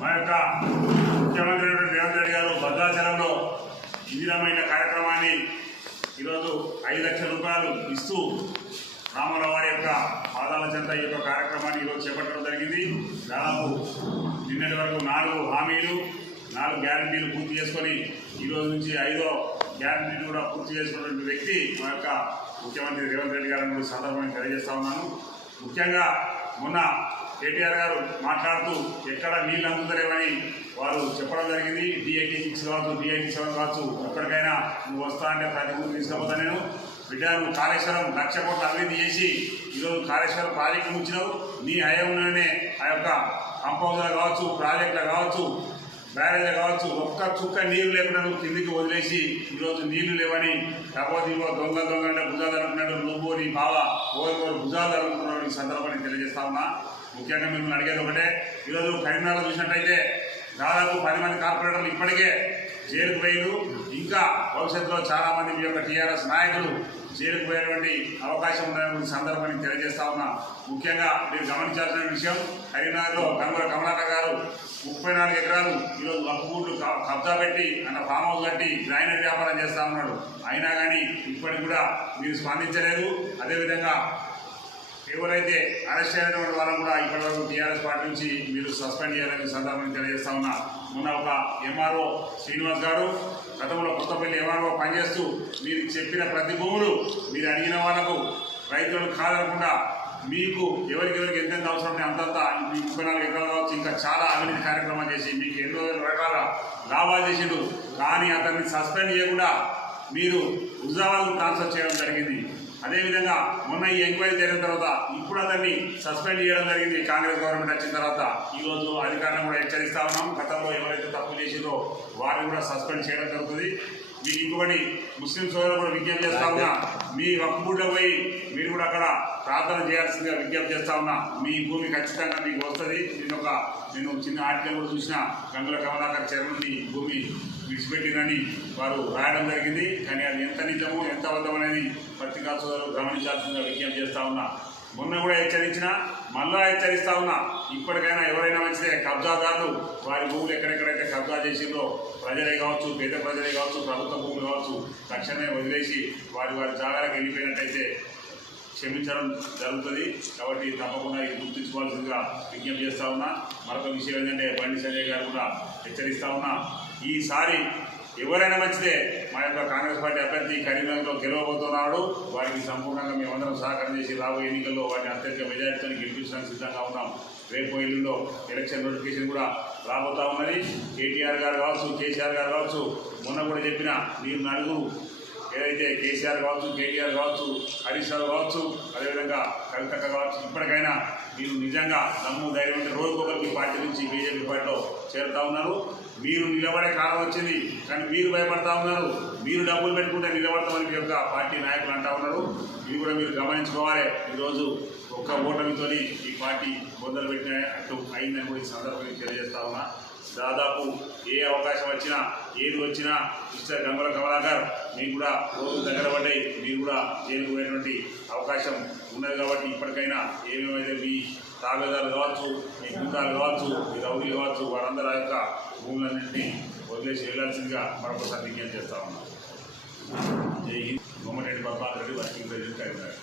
మా యొక్క ముఖ్యమంత్రి రేవంత్ రెడ్డి గారు భద్రాచలంలో ఇందిరమైన కార్యక్రమాన్ని ఈరోజు 5 లక్షల రూపాయలు ఇస్తూ రామారావు వారి యొక్క పాదాల చెంత ఈ యొక్క కార్యక్రమాన్ని ఈరోజు చేపట్టడం జరిగింది. దాదాపు నిన్నటి వరకు 4 హామీలు 4 గ్యారంటీలు పూర్తి చేసుకొని ఈరోజు నుంచి 5వ గ్యారంటీని కూడా పూర్తి చేసుకున్నటువంటి వ్యక్తి మా యొక్క ముఖ్యమంత్రి రేవంత్ రెడ్డి గారిని కూడా సందర్భంగా తెలియజేస్తా ఉన్నాను. ముఖ్యంగా మొన్న కేటీఆర్ గారు మాట్లాడుతూ ఎక్కడ నీళ్ళు అందుతలేవని వారు చెప్పడం జరిగింది. D86 కావచ్చు, D87 కావచ్చు, ఎప్పటికైనా నువ్వు వస్తా అంటే ప్రతి ఊరు తీసుకుపోతా నేను బిడ్డను కాళేశ్వరం 1,00,000 కోట్ల అభివృద్ధి చేసి ఈరోజు కాళేశ్వరం ప్రాజెక్టు ఉంచినావు. నీ హయాంలోనే ఆ యొక్క కంపౌండర్ కావచ్చు, ప్రాజెక్టులు కావచ్చు, బ్యారేజ్లు కావచ్చు, ఒక్క చుక్క నీరు లేకుండా నువ్వు కిందికి వదిలేసి ఈరోజు నీళ్లు లేవని కాకపోతే దొంగ అంటే భుజాలు అనుకున్నాడు. నువ్వు నీ బావ ఓరు భుజాలు అనుకున్నాడు. ఈ సందర్భాన్ని తెలియజేస్తా ఉన్నా. ముఖ్యంగా మిమ్మల్ని అడిగేది ఒకటే, ఈరోజు కరీంనగర్లో చూసినట్టయితే దాదాపు 10 మంది కార్పొరేటర్లు ఇప్పటికే జైలుకు పోయారు. ఇంకా భవిష్యత్తులో చాలామంది మీ యొక్క టీఆర్ఎస్ నాయకులు జైలుకు పోయేటువంటి అవకాశం ఉందనే సందర్భాన్ని తెలియజేస్తా ఉన్నా. ముఖ్యంగా మీరు గమనించాల్సిన విషయం, కరీంనగర్లో గంగుల కమలాకర్ గారు 34 ఎకరాలు ఈరోజు వక్కుబూట్లు కబ్జా పెట్టి అన్న ఫామ్ హౌస్ కట్టి గ్రైనర్ వ్యాపారం చేస్తూ ఉన్నాడు. అయినా కానీ ఇప్పటికి కూడా మీరు స్పందించలేదు. అదేవిధంగా ఎవరైతే అరెస్ట్ అయినటువంటి వాళ్ళని కూడా ఇప్పటివరకు టీఆర్ఎస్ పార్టీ నుంచి మీరు సస్పెండ్ చేయాలని సందర్భాన్ని తెలియజేస్తా ఉన్నా. మొన్న ఒక ఎంఆర్ఓ శ్రీనివాస్ గారు గతంలో కొత్తపల్లి ఎంఆర్ఓ పనిచేస్తూ మీరు చెప్పిన ప్రతి భూములు మీరు అడిగిన వాళ్ళకు రైతులను కాదనకుండా మీకు ఎవరికి ఎంతెంత అవసరం ఉంటే అంతంతా 34 ఎకరాలు కావచ్చు, ఇంకా చాలా అవినీతి కార్యక్రమాలు చేసి మీకు ఎన్నో రకాల లాభాలు చేసిండు. కానీ అతన్ని సస్పెండ్ చేయకుండా మీరు హుజాబాద్కు ట్రాన్స్ఫర్ చేయడం జరిగింది. అదేవిధంగా మొన్న ఈ ఎంక్వైరీ జరిగిన తర్వాత ఇప్పుడు అతన్ని సస్పెండ్ చేయడం జరిగింది. కాంగ్రెస్ గవర్నమెంట్ వచ్చిన తర్వాత ఈరోజు అధికారులను కూడా హెచ్చరిస్తా ఉన్నాం. గతంలో ఎవరైతే తప్పు చేసిందో వారిని కూడా సస్పెండ్ చేయడం జరుగుతుంది. మీకు ఇంకొకటి ముస్లిం సోదరులు కూడా విజ్ఞప్తి చేస్తా ఉన్నా, మీ వక్కుబూట్లో పోయి మీరు కూడా అక్కడ ప్రార్థన చేయాల్సిందిగా విజ్ఞప్తి చేస్తా ఉన్నా. మీ భూమి ఖచ్చితంగా మీకు వస్తుంది. నేను చిన్న ఆర్టికల్ కూడా చూసిన, గంగుల కమలాకర్ చైర్మన్ భూమి విడిచిపెట్టినని వారు రాయడం జరిగింది. కానీ అది ఎంత నిజమో ఎంత అబద్ధం అనేది పత్రికా సోదరులు గమనించాల్సిందిగా విజ్ఞప్తి చేస్తా ఉన్నా. మొన్న కూడా హెచ్చరించినా మళ్ళా హెచ్చరిస్తా ఉన్నా, ఇప్పటికైనా ఎవరైనా మంచిదే కబ్జాదారులు వారి భూములు ఎక్కడెక్కడైతే కబ్జా చేసిందో ప్రజలే కావచ్చు, పేద ప్రజలే కావచ్చు, ప్రభుత్వ భూములు కావచ్చు, తక్షణమే వదిలేసి వారి జాగాలకు వెళ్ళిపోయినట్టయితే క్షమించడం జరుగుతుంది. కాబట్టి తప్పకుండా ఇది గుర్తుంచుకోవాల్సిందిగా విజ్ఞప్తి చేస్తా ఉన్నా. మరొక విషయం ఏంటంటే బండి సంజయ్ గారు కూడా హెచ్చరిస్తా ఉన్నా, ఈసారి ఎవరైనా మంచిదే మా యొక్క కాంగ్రెస్ పార్టీ అభ్యర్థి కరీంనగర్లో గెలవబోతున్నాడు. వారికి సంపూర్ణంగా మేమందరం సహకారం చేసి రాబోయే ఎన్నికల్లో వాటిని అత్యధిక మెజారిటీతో గెలిపించడానికి సిద్ధంగా ఉన్నాం. రేపు ఎల్లుండో ఎలక్షన్ నోటిఫికేషన్ కూడా రాబోతా ఉన్నది. కేటీఆర్ గారు కావచ్చు, కేసీఆర్ గారు కావచ్చు, మొన్న కూడా చెప్పిన మీరు నలుగురు ఏదైతే కేసీఆర్ కావచ్చు, కేటీఆర్ కావచ్చు, హరీష్ రావు కావచ్చు, అదేవిధంగా కవితక్క కావచ్చు, ఇప్పటికైనా మీరు నిజంగా దమ్ము ధైర్యం అంటే రోజుకొకరికి పార్టీ నుంచి బీజేపీ పార్టీలో చేరుతూ ఉన్నారు. మీరు నిలబడే కాలం వచ్చింది, కానీ మీరు భయపడతా ఉన్నారు. మీరు డబ్బులు పెట్టుకుంటే నిలబడతామని మీ యొక్క పార్టీ నాయకులు అంటూ ఉన్నారు. ఇది కూడా మీరు గమనించుకోవాలి. ఈరోజు ఒక్క ఓటమితో ఈ పార్టీ మొదలు పెట్టిన అటు అయిందని కూడా ఈ సందర్భంగా తెలియజేస్తా ఉన్నా. దాదాపు ఏ అవకాశం వచ్చినా ఏది వచ్చినా మిస్టర్ గంగుల కమలాకర్ మీకు కూడా రోజు దగ్గర పడ్డాయి. మీరు కూడా జైలుకు పోయినటువంటి అవకాశం ఉన్నది. కాబట్టి ఇప్పటికైనా ఏమేమైతే మీ తాబేదారులు కావచ్చు, మీ గుండాలు కావచ్చు, మీ రౌడీలు కావచ్చు, వారందరూ యొక్క భూములన్నింటినీ వదిలేసి వెళ్లాల్సిందిగా మరొకసారి విజ్ఞప్తి చేస్తా ఉన్నాం. జై హింద్. Komatireddy Padmakar Reddy working president Karimnagar.